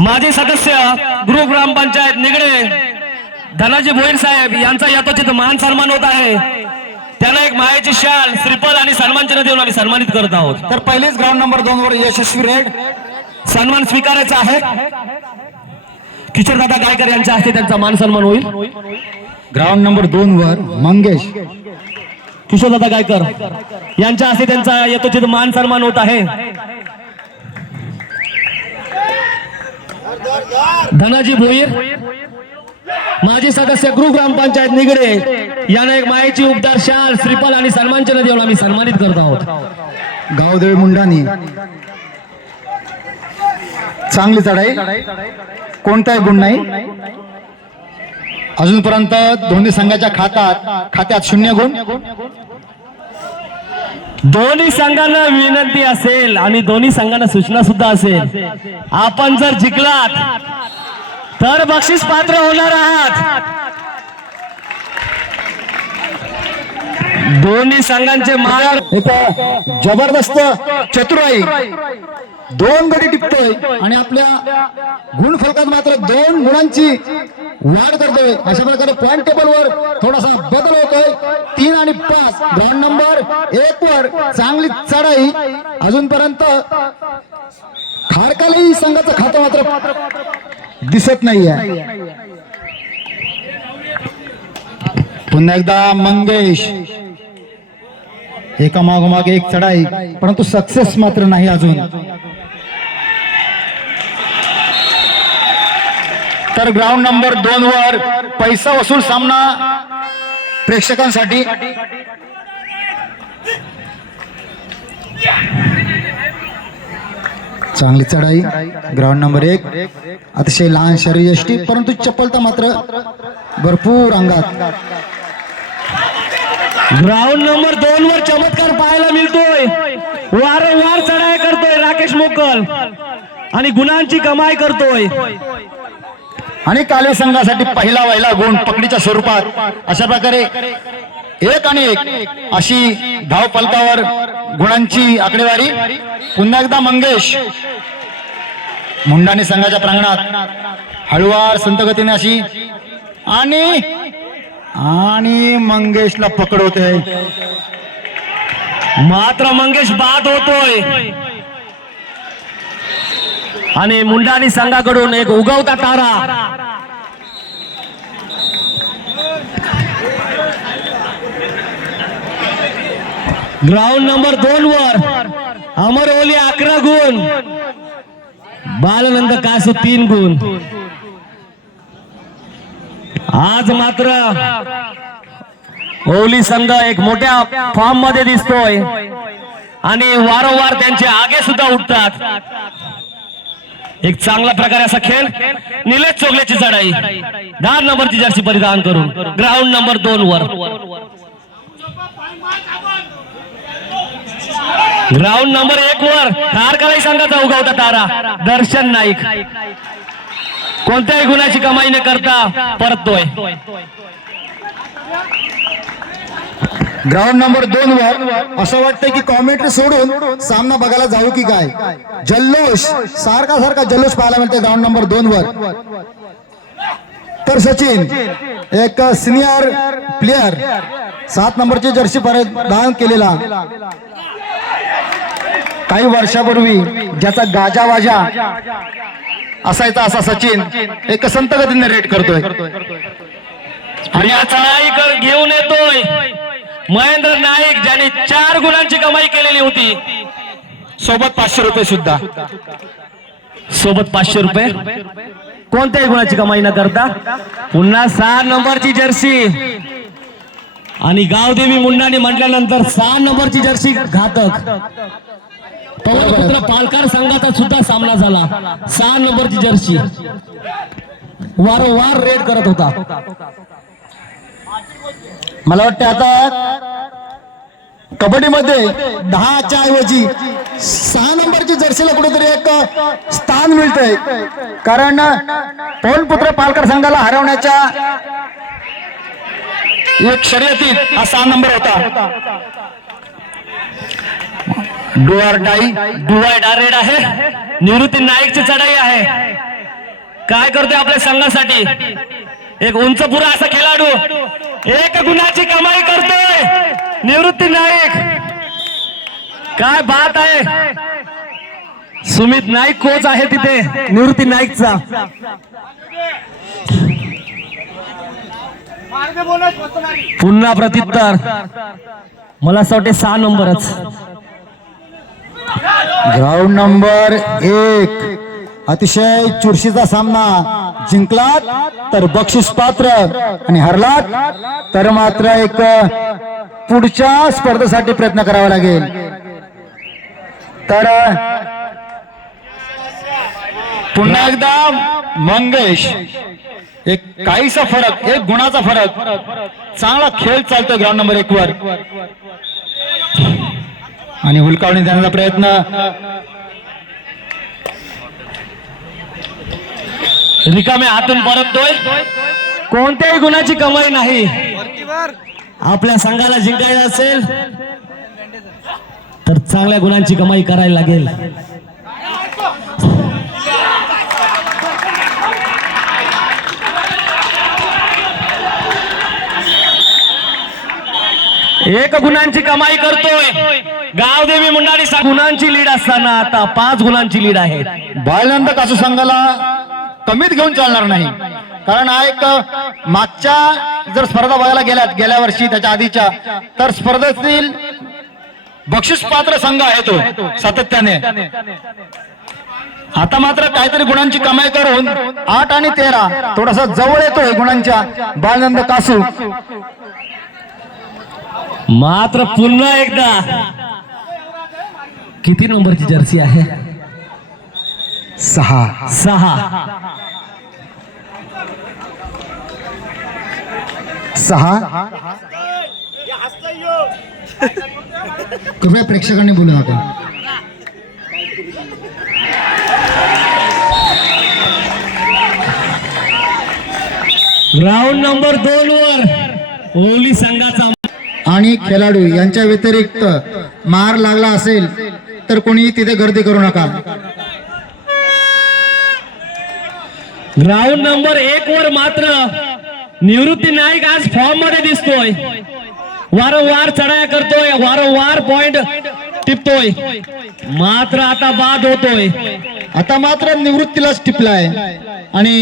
माजी सदस्य गृह ग्रामपंचायत निगडे धनाजी भोईर साहेब यांचा यथोचित मान सन्मान होत आहे. त्यांना एक मायेची शाल श्रीफळ आणि सन्मान चिन्ह देऊन आम्ही सन्मानित करत आहोत. तर पहिलेच ग्राउंड नंबर दोन वर यशस्वी रेड. सन्मान स्वीकारायचा आहे. किशोरदादा गायकर यांच्या हस्ते त्यांचा मान सन्मान होईल. ग्राउंड नंबर दोन वर मंगेश. किशोरदादा गायकर यांच्या हस्ते त्यांचा यथोचित मान सन्मान होत आहे. धनाजी भोईर माजी सदस्य गृह ग्रामपंचायत निगडे यांना एक मायेची उपदार शाल श्रीपाल आणि सन्मान चिन्ह देऊन आम्ही सन्मानित करत आहोत. गावदेवी मुंडानी. चांगली चढाई. कोणताही गुण नाही. अजूनपर्यंत दोन्ही संघाच्या खात्यात खात्यात शून्य गुण. दोन्ही संघांना विनंती असेल आणि दोन्ही संघांना सूचना सुद्धा असेल. आपण जर जिंकलात तर बक्षीस पात्र होणार आहात. दोन्ही संघांचे मार जबरदस्त चतुराई. दोन गडी टिपतोय. आणि आपल्या गुण फलकात मात्र दोन गुणांची वाढ करतोय. अशा प्रकारे पॉइंट टेबल वर थोडासा बदल होतोय. तीन आणि पाच. ग्राउंड नंबर एक वर चांगली चढाई. अजूनपर्यंत खारकाली संघाचं खातं मात्र दिसत नाहीये. पुन्हा एकदा मंगेश. एका मागोमाग एक चढाई. परंतु सक्सेस मात्र नाही अजून. तर ग्राउंड नंबर दोन वर पैसा वसूल सामना प्रेक्षकांसाठी. चांगली चढाई ग्राउंड नंबर एक. अतिशय लहान शरीर यष्टी परंतु चपलता मात्र भरपूर अंगात. ग्राउंड नंबर दोन वर चमत्कार पाहायला मिळतोय. वारंवार चढाई करतोय राकेश मोकल. आणि गुणांची कमाई करतोय. आणि काले संघासाठी पहिला वहिला गुण पकडीच्या स्वरूपात अशा प्रकारे एक आणि एक अशी धाव पलकावर गुणांची आकडेवारी. पुन्हा एकदा मंगेश मुंडाने संघाच्या प्रांगणात हळुवार संतगतीने अशी आणि आणि मंगेशला पकडवते मात्र मंगेश बाद होतोय. आणि मुंडाणी संघाकडून एक उगवता तारा. ग्राउंड नंबर दोन वर अमर ओली अकरा गुण. बालनंद कासू तीन गुण. आज मात्र ओली संघ एक मोठ्या फॉर्ममध्ये दिसतोय. आणि वारंवार त्यांचे आगे सुद्धा उठतात. एक चांगला प्रकारे असा खेळ. निलेश चोगल्याची चढाई. दहा नंबरची जर्सी परिधान करून. ग्राउंड नंबर दोन वर. ग्राउंड नंबर एक वर. तारकालाही सांगत उगवता तारा. दर्शन नाईक. कोणत्याही गुणाची कमाई न करता परततोय. ग्राउंड नंबर दोन वर असं वाटतंय की कॉमेंट्री सोडून सामना बघायला जाऊ की काय? जल्लोष सारखा सारखा जल्लोष पाहायला मिळते ग्राउंड नंबर दोन वर. तर सचिन एक सिनियर प्लेयर सात नंबरची जर्सी परिधान केलेला. काही वर्षापूर्वी ज्याचा गाजा वाजा असायचा असा सचिन एक संत गतीने रेट करतोय. आणि आता घेऊन येतोय. महेंद्र नाईक ज्यांनी चार गुणांची कमाई केलेली होती. सोबत पाचशे रुपये सुद्धा. सोबत पाचशे रुपये? कोणत्याही गुणाची कमाई न करता? पुन्हा सहा नंबरची जर्सी. आणि गावदेवी मुंडाने म्हटल्यानंतर सहा नंबरची जर्सी घातक. पवनपुत्र पालकार संघाचा सुद्धा सामना झाला. सहा नंबरची जर्सी. वारंवार रेड करत होता. मला वाटतं आता कबड्डीमध्ये दहाच्या ऐवजी सहा नंबरची जर्सीला कुठेतरी एक स्थान मिळतंय. कारण पवनपुत्र पालकर संघाला हरवण्याच्या एक शर्यतीत हा सहा नंबर होता. डुआर डाई डुआर डारेड आहे. निवृत्ती नाईकची चढाई आहे. काय करतोय आपल्या संघासाठी? एक उंच पुरा असा खेळाडू. एक गुणाची कमाई करतोय. निवृत्ती नाईक. काय बात आहे. सुमित नाईक कोच आहे तिथे. निवृत्ती नाईकचा. पुन्हा प्रत्युत्तर. मला असं वाटते सहा नंबरच. ग्राउंड नंबर एक. अतिशय चुरशीचा सामना जिंकलात तर बक्षीस पात्र आणि हरलात तर मात्र एक पुढच्या स्पर्धेसाठी प्रयत्न करावा लागेल. तर पुन्हा एकदा मंगेश एक काहीसा फरक एक गुणाचा फरक. चांगला खेळ चालतोय ग्राउंड नंबर एक वर. आणि हुलकावणी देण्याचा प्रयत्न. रिकामे हातून परततोय. कोणत्याही गुणाची कमाई नाही. आपल्या संघाला जिंकायचं असेल तर चांगल्या गुणांची कमाई करायला लागेल. एक गुणांची कमाई करतोय. गावदेवी मुंडारी गुणांची लीड असताना आता पाच गुणांची लीड आहे बाळनंद कासू संघाला कमीत घेऊन चालणार नाही. कारण हा एक मागच्या जर स्पर्धा बघायला गेल्यात गेल्या वर्षी त्याच्या आधीच्या तर स्पर्धेतील बक्षीस पात्र संघ आहे तो सातत्याने. आता मात्र काहीतरी गुणांची कमाई करून आठ आणि तेरा थोडासा जवळ येतोय गुणांच्या बाळनंद कासू. मात्र पुन्हा एकदा किती नंबरची जर्सी आहे? सहा. सहा. सहा. कृपया प्रेक्षकांनी बोलू नका. ग्राउंड नंबर दोन वर ओली संघाचा आणि खेळाडू यांच्या व्यतिरिक्त मार लागला असेल तर कोणी तिथे गर्दी करू नका. ग्राउंड नंबर एक वर मात्र निवृत्ती नाईक आज फॉर्ममध्ये दिसतोय. वारंवार चढाया करतोय. वारंवार पॉइंट टिपतोय. मात्र आता बाद होतोय. आता मात्र निवृत्तीलाच टिपलाय. आणि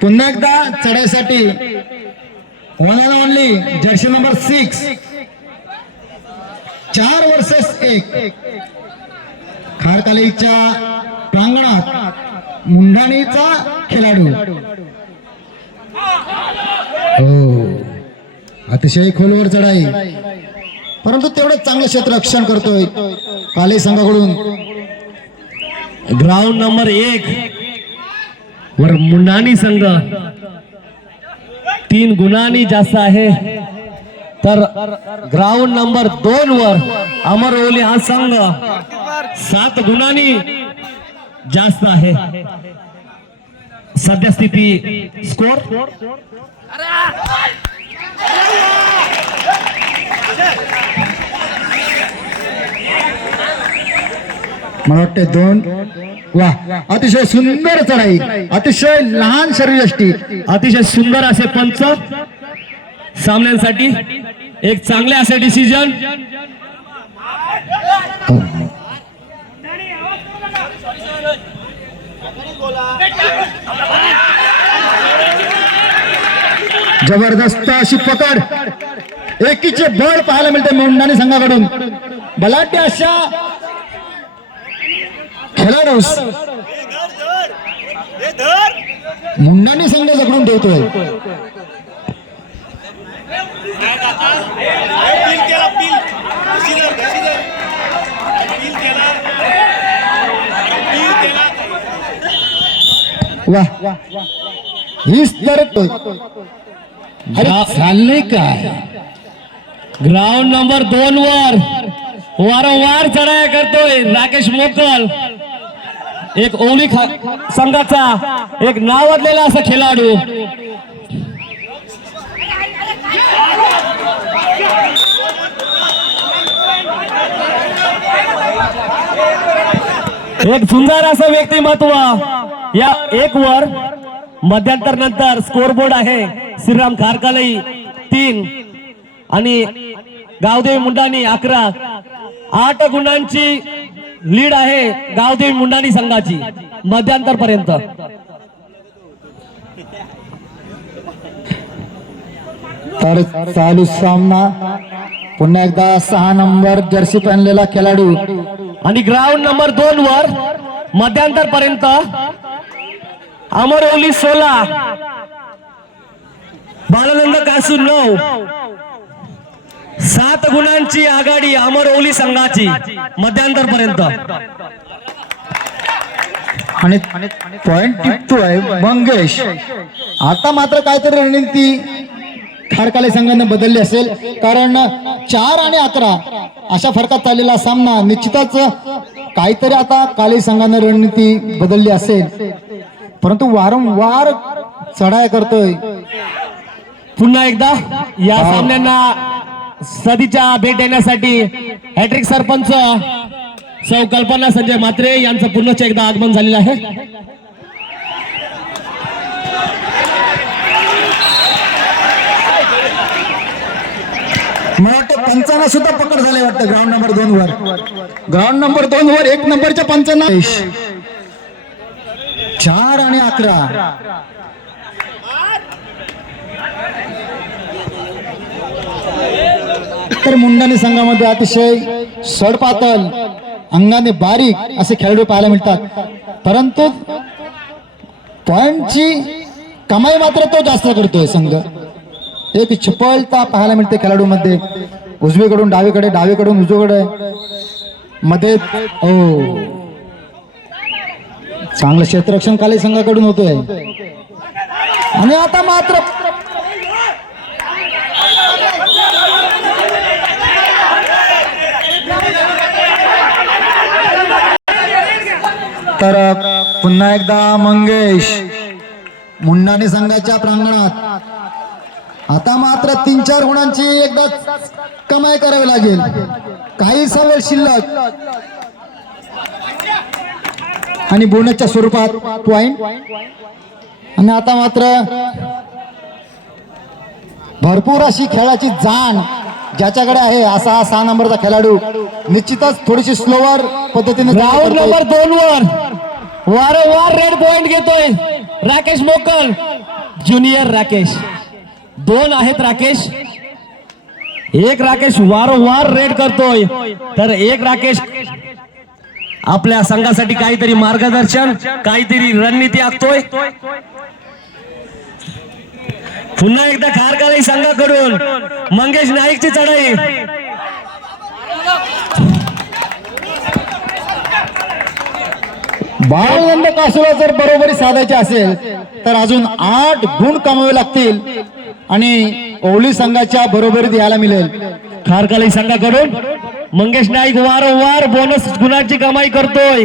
पुन्हा एकदा चढायसाठी one and only jersey number six चार वर्सेस एक. खारकालीच्या प्रांगणात मुंडाणीचा खेळाडू. हो. अतिशय खोलवर चढाई. परंतु तेवढं चांगलं क्षेत्ररक्षण करतोय काले संघाकडून. ग्राउंड नंबर एक वर मुंडाणी संघ. तीन गुणांनी जास्त आहे. तर ग्राउंड नंबर दोन वर अमरवली हा संघ. सात गुणांनी जास्त आहे. सद्यस्थिती स्कोर? मला वाटते दोन. वा अतिशय सुंदर चढाई अतिशय लहान शरीरयष्टी अतिशय सुंदर असे पंच. सामन्यांसाठी एक चांगले असे डिसिजन जबरदस्त अशी पकड. एकीचे बळ पाहायला मिळते मुंडाणी संघाकडून. बलाढ्य अशा खेळाडूस मुंडाणी संघ जकडून ठेवतोय. केला. वा. हीच तर चाललंय काय? ग्राउंड नंबर दोन वर. वारंवार चढाया करतोय राकेश मोकल. एक ओली संघाचा एक नावाजलेला असा खेळाडू. एक सुंदर असं व्यक्तिमत्व. या एक वर मध्यांतर नंतर स्कोर बोर्ड आहे. श्रीराम खारकालई तीन आणि गावदेवी मुंडानी अकरा. आठ गुणांची लीड आहे गावदेवी मुंडानी संघाची मध्यांतर पर्यंत. तर चालू सामना. पुन्हा एकदा सहा नंबर जर्सी पहनलेला खेळाडू. आणि ग्राउंड नंबर दोन वर मध्यांतर पर्यंत. अमरवली सोला. बालानंद कासू नऊ. सात गुणांची आघाडी अमरवली संघाची मध्यांतर पर्यंत आणि पॉइंट टिपतोय मंगेश. आता मात्र काहीतरी रणनीती खारकाले संघाने बदलली असेल. कारण चार आणि अकरा अशा फरकात चाललेला सामना निश्चितच काहीतरी आता काली संघाने रणनीती बदलली असेल. परंतु वारंवार चढाया करतोय. पुन्हा एकदा या सामन्यांना सदीच्या भेट देण्यासाठी हॅट्रिक सरपंच सौ कल्पना संजय मात्रे यांचं पुन्हा एकदा आगमन झालेलं आहे. मला वाटतं पंचांना सुद्धा पकड झाले वाटतं ग्राउंड नंबर दोन वर. ग्राउंड नंबर दोन वर एक नंबरच्या पंचांना. चार आणि अकरा. तर मुंडानी संघामध्ये अतिशय सडपातल अंगाने बारीक असे खेळाडू पाहायला मिळतात. परंतु पॉइंटची कमाई मात्र तो जास्त करतोय संघ. एक चपलता पाहायला मिळते खेळाडूमध्ये. उजवीकडून डावीकडे डावीकडून उजवीकडे. मध्ये ओ. चांगलं क्षेत्ररक्षण काली संघाकडून होतोय. आणि आता मात्र तर पुन्हा एकदा मंगेश मुंडाने संघाच्या प्रांगणात. आता मात्र तीन चार गुणांची एकदा कमाई करावी लागेल. काही सवय शिल्लक. आणि बोनसच्या स्वरूपात पॉइंट आणि आता मात्र भरपूर अशी खेळाची जाण ज्याच्याकडे आहे असा हा सहा नंबरचा खेळाडू. निश्चितच थोडीशी स्लोवर पद्धतीने राऊंड नंबर दोन वर. वारंवार रेड पॉइंट घेतोय. राकेश मोकल. ज्युनियर राकेश. दोन आहेत राकेश. एक राकेश वारंवार रेड करतोय. तर एक राकेश आपल्या संघासाठी काहीतरी मार्गदर्शन काहीतरी रणनीती आखतोय. पुन्हा एकदा खारकाळी संघाकडून मंगेश नाईकची चढाई. बाळनंद कासुला जर बरोबरी साधायची असेल तर अजून आठ गुण कमावे लागतील आणि ओवली संघाच्या बरोबरीत यायला मिळेल. खारकाली संघाकडून मंगेश नाईक वारंवार बोनस गुणाची कमाई करतोय.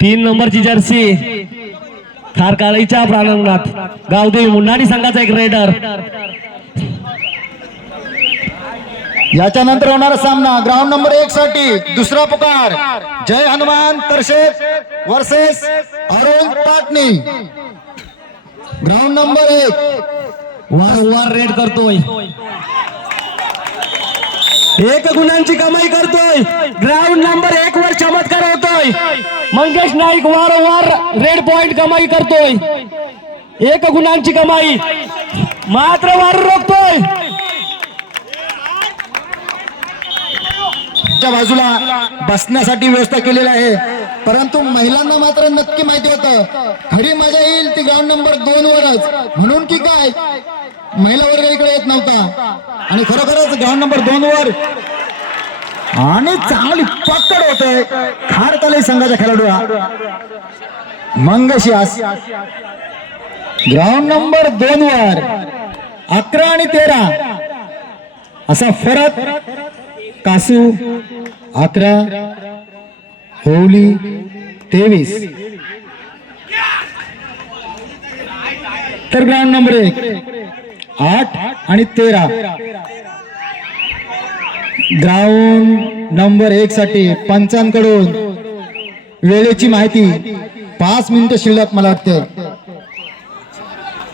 तीन नंबरची जर्सी खारकाळीच्या प्रांगणात. गावदेवी मुन्नाडी संघाचा एक रेडर याच्या नंतर होणारा सामना ग्राउंड नंबर एक साठी दुसरा पुकार. Jai Hanuman तर्शेस versus Arun Patni. Ground number एक. वारंवार रेड करतोय. एक गुणांची कमाई करतोय. ग्राउंड नंबर एक वर चमत्कार होतोय. मंगेश नाईक वारंवार रेड पॉइंट कमाई करतोय. एक गुणांची कमाई. मात्र वार रोखतोय. च्या बाजूला बसण्यासाठी व्यवस्था केलेली आहे. परंतु महिलांना मात्र नक्की माहिती होतं. खरी मजा येईल ती ग्राउंड नंबर दोन वरच. म्हणून की काय? महिला वर्ग इकडे येत नव्हता. आणि खरोखरच ग्राउंड नंबर दोन वर आणि चांगली पकड होते. खारताले संघाचा खेळाडू हा. मंगशियास. ग्राउंड नंबर दोन वर. अकरा आणि तेरा. असा फरक कासू अकरा होली तेवीस. तर ग्राउंड नंबर एक. आठ आणि तेरा. ग्राउंड नंबर एक साठी पंचांकडून वेळेची माहिती पाच मिनिटं शिल्लक मला वाटते.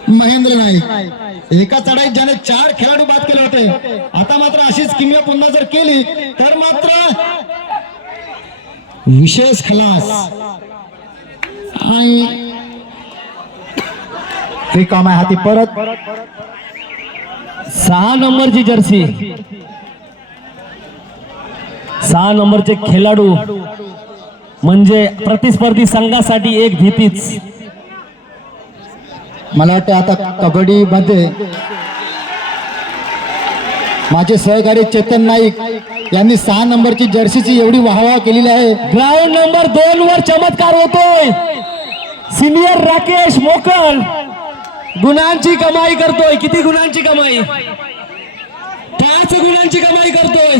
महेंद्र नाईक एका चढाईत ज्याने चार खेळाडू बाद केले होते आता मात्र अशीच किमया पुन्हा जर केली तर मात्र विशेष खलास. आणि रिकामा हाती परत. सहा नंबरची जर्सी. सहा नंबरचे खेळाडू म्हणजे प्रतिस्पर्धी संघासाठी एक भीतीच. मला वाटतं आता कबड्डी मध्ये माझे सहकारी चेतन नाईक यांनी सहा नंबरची जर्सीची एवढी वाहवा केलेली आहे. ग्राउंड नंबर दोन वर चमत्कार होतोय. सिनियर राकेश मोकल गुणांची कमाई करतोय. किती गुणांची कमाई? पाच गुणांची कमाई करतोय.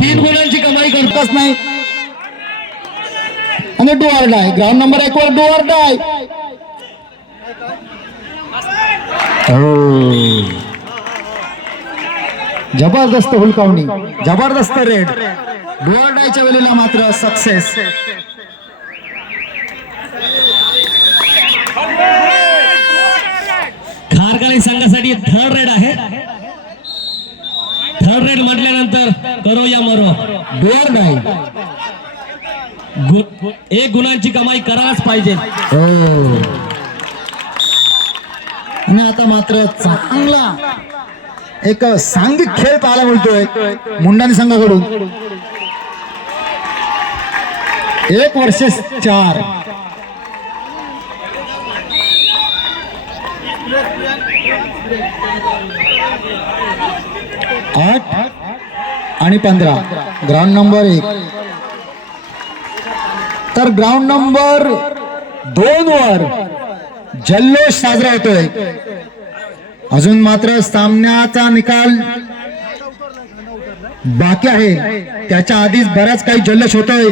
तीन गुणांची कमाई करतच नाही. आणि डोअर डाय ग्राउंड नंबर एक वर डोअर हो. डाय जबरदस्त हुलकावणी. जबरदस्त रेड. डुआर डायच्या वेळेला मात्र सक्सेस खारकाली संघासाठी थर्ड रेड आहे. थर्ड रेड म्हटल्यानंतर करो या मरो. डोअर नाही. एक गुणांची कमाई करायलाच पाहिजे. हो. आणि आता मात्र चांगला एक सांघिक खेळ पाहायला मिळतोय मुंडानी संघाकडून. एक वर्ष चार. आठ आणि पंधरा. ग्राउंड नंबर एक. तर ग्राउंड नंबर दोन वर जल्लोष साजरा होतोय. अजून मात्र सामन्याचा निकाल बाकी आहे. त्याच्या आधीच बराच काही जल्लोष होतोय.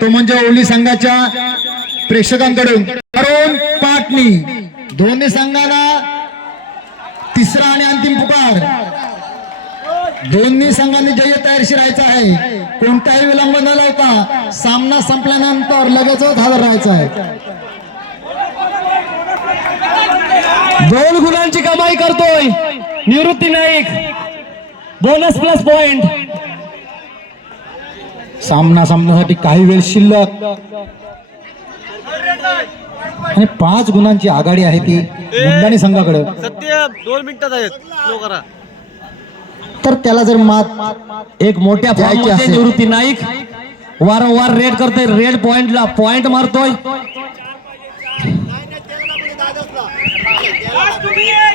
तो म्हणजे ओली संघाच्या प्रेक्षकांकडून. अरुण पाटणी. दोन्ही संघाला तिसरा आणि अंतिम पुकार. दोन्ही संघांनी जय तयारीशी राहायचं आहे. कोणताही विलंब न लावता सामना संपल्यानंतर लगेचच हजर राहायचं आहे. दोन गुणांची कमाई करतोय. Nivrutti Naik. Bonus plus point सामना संपण्यासाठी काही वेळ शिल्लक. आणि पाच गुणांची आघाडी आहे ती. मुंडाणी संघाकडे. सत्य दोन मिनिटात आहेत तर त्याला जर मात एक मोठ्या. निवृत्ती नाईक वारंवार रेड करतोय रेड पॉइंटला पॉइंट मारतोय.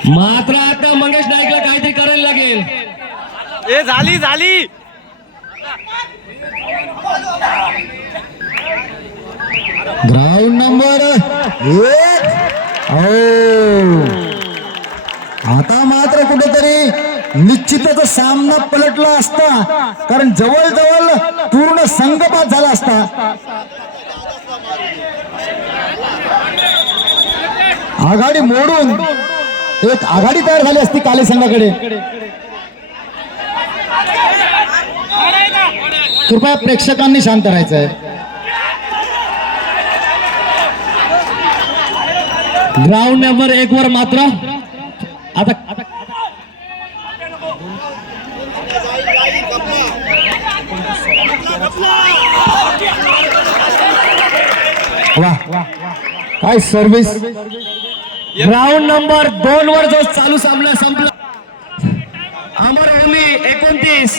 मात्र आता मंगेश नाईकला काहीतरी करायला लागेल. ए झाली झाली. ग्राउंड नंबर एक. आता मात्र कुठेतरी निश्चितच सामना पलटला असता कारण जवळजवळ पूर्ण संघपात झाला असता. आघाडी मोडून एक आघाडी तयार झाली असती काले संघाकडे. कृपया प्रेक्षकांनी शांत राहायचं आहे ग्राउंड नंबर एक वर मात्र आता आता काय सर्व्हिस ग्राउंड नंबर दोन वर जो चालू सामना संपला. अमरभूमी एकोणतीस.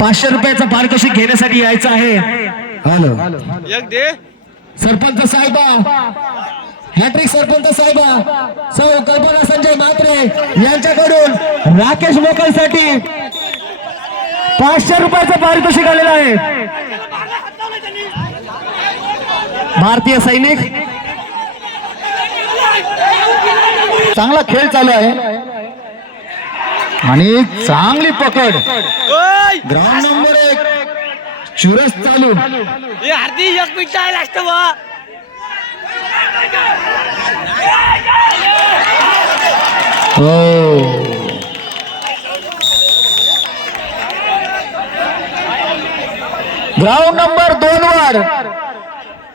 पाचशे रुपयाचं पारितोषिक घेण्यासाठी यायचं आहे? हॅलो. सरपंच साहेबा. हॅट्रिक सरपंच साहेबा. सौ कल्पना संजय म्हात्रे यांच्याकडून राकेश मोकलसाठी पाचशे रुपयाचं पारितोषिक आलेलं आहे. भारतीय सैनिक. चांगला खेळ चालू आहे. आणि चांगली पकड. ग्राउंड नंबर एक. चुरस चालू. हो. ग्राउंड नंबर दोन वर.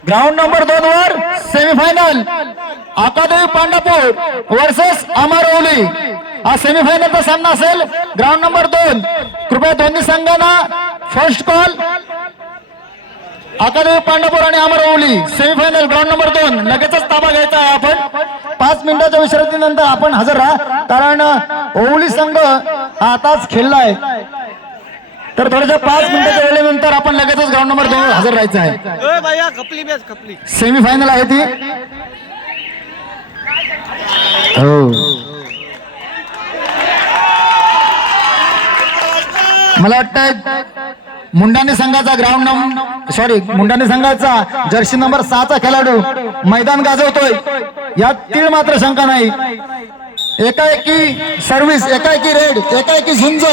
ग्राउंड नंबर दोन वर semifinal academy Pandapur versus Amravali. हा सेमीफायनलचा सामना असेल. ग्राउंड नंबर दोन. कृपया दोन्ही संघांना फर्स्ट कॉल अकादमी पांडापूर आणि अमरवली सेमीफायनल ग्राउंड नंबर दोन. लगेचच ताबा घ्यायचा आहे आपण. पाच मिनिटाच्या विश्रांतीनंतर आपण हजर राहा. कारण ओवली संघ आताच खेळलाय. तर थोड्याशा पाच मिनिटाच्या वेळेनंतर आपण लगेचच ग्राउंड नंबर दोन हजर राहायचं आहे. सेमीफायनल आहे ती. हो. मला वाटतं मुंडाने संघाचा ग्राउंड नंबर सॉरी मुंडाने संघाचा जर्सी नंबर सहाचा खेळाडू मैदान गाजवतोय. यात तीळ मात्र शंका नाही. एकाएकी सर्व्हिस एकाएकी रेड एकाएकी झुंज.